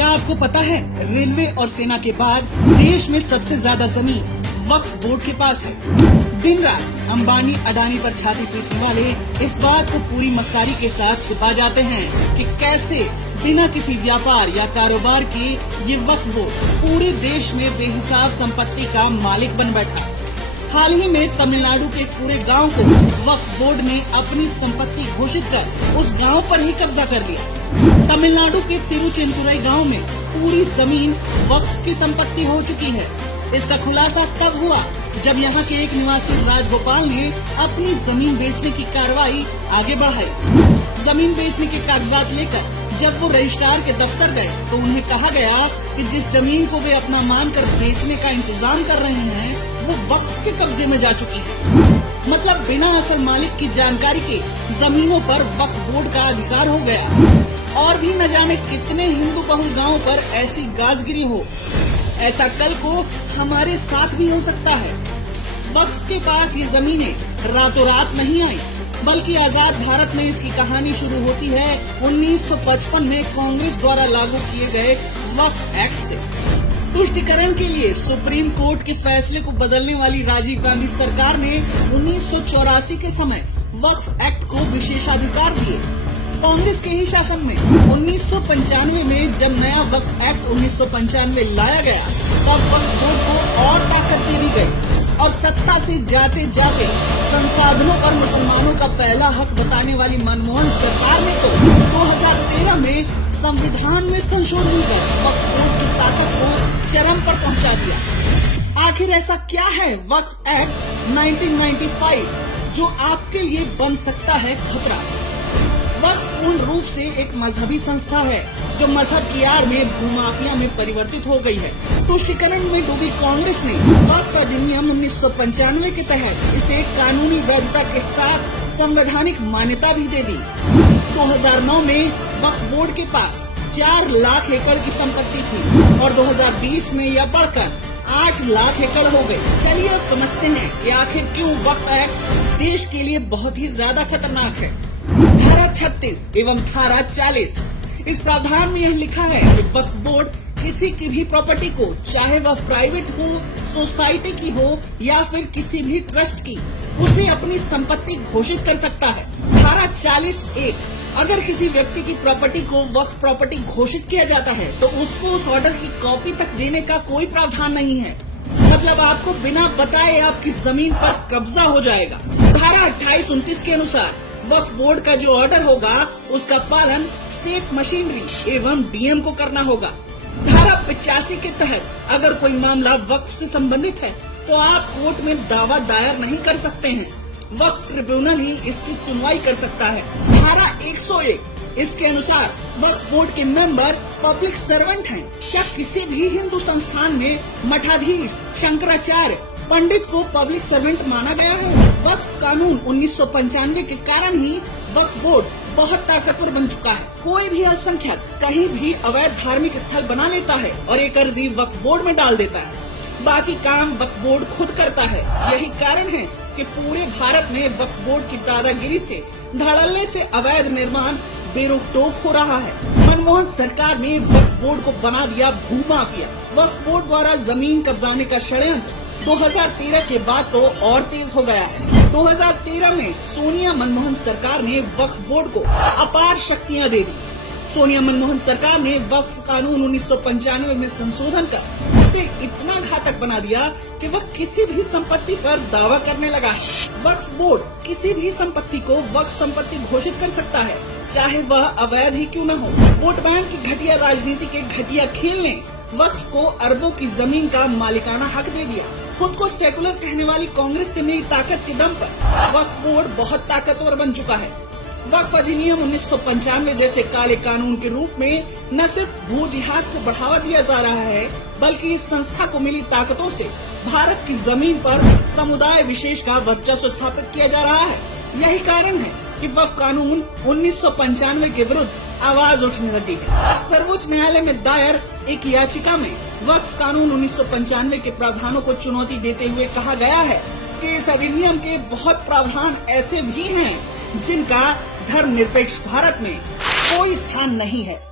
क्या आपको पता है रेलवे और सेना के बाद देश में सबसे ज्यादा जमीन वक्फ बोर्ड के पास है। दिन रात अंबानी अडानी पर छाती पीटने वाले इस बात को पूरी मक्कारी के साथ छिपा जाते हैं कि कैसे बिना किसी व्यापार या कारोबार के ये वक्फ बोर्ड पूरे देश में बेहिसाब संपत्ति का मालिक बन बैठा। हाल ही में तमिलनाडु के एक पूरे गांव को वक्फ बोर्ड ने अपनी संपत्ति घोषित कर उस गांव पर ही कब्जा कर लिया। तमिलनाडु के तिरुचेंतुरई गांव में पूरी जमीन वक्फ की संपत्ति हो चुकी है। इसका खुलासा तब हुआ जब यहां के एक निवासी राजगोपाल ने अपनी जमीन बेचने की कार्रवाई आगे बढ़ाई। जमीन बेचने के कागजात लेकर जब वो रजिस्ट्रार के दफ्तर गए तो उन्हें कहा गया कि जिस जमीन को वे अपना मानकर बेचने का इंतजाम कर रहे हैं वो वक्फ के कब्जे में जा चुकी है। मतलब बिना असल मालिक की जानकारी के जमीनों पर वक्फ बोर्ड का अधिकार हो गया। और भी न जाने कितने हिंदू बहुल गाँव पर ऐसी गाजगिरी हो। ऐसा कल को हमारे साथ भी हो सकता है। वक्फ के पास ये जमीनें रातों रात नहीं आई, बल्कि आजाद भारत में इसकी कहानी शुरू होती है 1955 में कांग्रेस द्वारा लागू किए गए वक्फ एक्ट से। तुष्टिकरण के लिए सुप्रीम कोर्ट के फैसले को बदलने वाली राजीव गांधी सरकार ने 1984 के समय वक्फ एक्ट को विशेषाधिकार दिए। कांग्रेस के ही शासन में 1995 में जब नया वक्फ एक्ट 1995 लाया गया तब वक्फ बोर्ड को और ताकत दे दी गई और सत्ता से जाते जाते संसाधनों पर मुसलमानों का पहला हक बताने वाली मनमोहन सरकार ने तो 2013 में संविधान में संशोधन कर वक्फ बोर्ड की ताकत को चरम पर पहुंचा दिया। आखिर ऐसा क्या है वक्फ एक्ट 1995 जो आपके लिए बन सकता है खतरा? वक्फ पूर्ण रूप से एक मजहबी संस्था है जो मजहब की आड़ में भूमाफिया में परिवर्तित हो गई है। तुष्टिकरण में डूबी कांग्रेस ने वक्फ अधिनियम 1995 के तहत इसे कानूनी वैधता के साथ संवैधानिक मान्यता भी दे दी। 2009 में वक्फ बोर्ड के पास 4 लाख एकड़ की संपत्ति थी और 2020 में यह बढ़कर 8 लाख एकड़ हो गई। चलिए अब समझते हैं कि आखिर क्यों वक्फ एक्ट देश के लिए बहुत ही ज्यादा खतरनाक है। धारा 36 एवं धारा 40 इस प्रावधान में यह लिखा है कि वक्फ बोर्ड किसी की भी प्रॉपर्टी को, चाहे वह प्राइवेट हो, सोसाइटी की हो या फिर किसी भी ट्रस्ट की, उसे अपनी संपत्ति घोषित कर सकता है। धारा 40(1) अगर किसी व्यक्ति की प्रॉपर्टी को वक्फ प्रॉपर्टी घोषित किया जाता है तो उसको उस ऑर्डर की कॉपी तक देने का कोई प्रावधान नहीं है। मतलब आपको बिना बताए आपकी जमीन पर कब्जा हो जाएगा। धारा 28-29 के अनुसार वक्फ बोर्ड का जो ऑर्डर होगा उसका पालन स्टेट मशीनरी एवं डीएम को करना होगा। धारा 85 के तहत अगर कोई मामला वक्फ से संबंधित है तो आप कोर्ट में दावा दायर नहीं कर सकते हैं। वक्फ ट्रिब्यूनल ही इसकी सुनवाई कर सकता है। धारा 101 इसके अनुसार वक्फ बोर्ड के मेंबर पब्लिक सर्वेंट हैं। क्या किसी भी हिंदू संस्थान में मठाधीश, शंकराचार्य, पंडित को पब्लिक सर्वेंट माना गया है? वक्फ कानून 1995 के कारण ही वक्फ बोर्ड बहुत ताकतवर बन चुका है। कोई भी अल्पसंख्यक कहीं भी अवैध धार्मिक स्थल बना लेता है और एक अर्जी वक्फ बोर्ड में डाल देता है। बाकी काम वक्फ बोर्ड खुद करता है। यही कारण है कि पूरे भारत में वक्फ बोर्ड की दादागिरी से, धड़ल्ले से अवैध निर्माण बेरोक-टोक हो रहा है। मनमोहन सरकार ने वक्फ बोर्ड को बना दिया भूमाफिया। वक्फ बोर्ड द्वारा जमीन कब्जाने का षड्यंत्र 2013 के बाद तो और तेज हो गया है। 2013 में सोनिया मनमोहन सरकार ने वक्फ बोर्ड को अपार शक्तियां दे दी। सोनिया मनमोहन सरकार ने वक्फ कानून 1995 में संशोधन कर उसे इतना घातक बना दिया कि वह किसी भी संपत्ति पर दावा करने लगा है। वक्फ बोर्ड किसी भी संपत्ति को वक्फ संपत्ति घोषित कर सकता है, चाहे वह अवैध ही क्यों न हो। वोट बैंक की घटिया राजनीति के घटिया खेल ने वक्फ को अरबों की जमीन का मालिकाना हक दे दिया। खुद को सेकुलर कहने वाली कांग्रेस से मिली ताकत के दम पर वक्फ बोर्ड बहुत ताकतवर बन चुका है। वक्फ अधिनियम 1995 जैसे काले कानून के रूप में न सिर्फ भू जिहाद को बढ़ावा दिया जा रहा है, बल्कि इस संस्था को मिली ताकतों से भारत की जमीन पर समुदाय विशेष का वर्चस्व स्थापित किया जा रहा है। यही कारण है कि वक्फ कानून 1995 के विरुद्ध आवाज उठने लगी है। सर्वोच्च न्यायालय में दायर एक याचिका में वक्फ कानून 1995 के प्रावधानों को चुनौती देते हुए कहा गया है कि इस अधिनियम के बहुत प्रावधान ऐसे भी हैं जिनका धर्मनिरपेक्ष भारत में कोई स्थान नहीं है।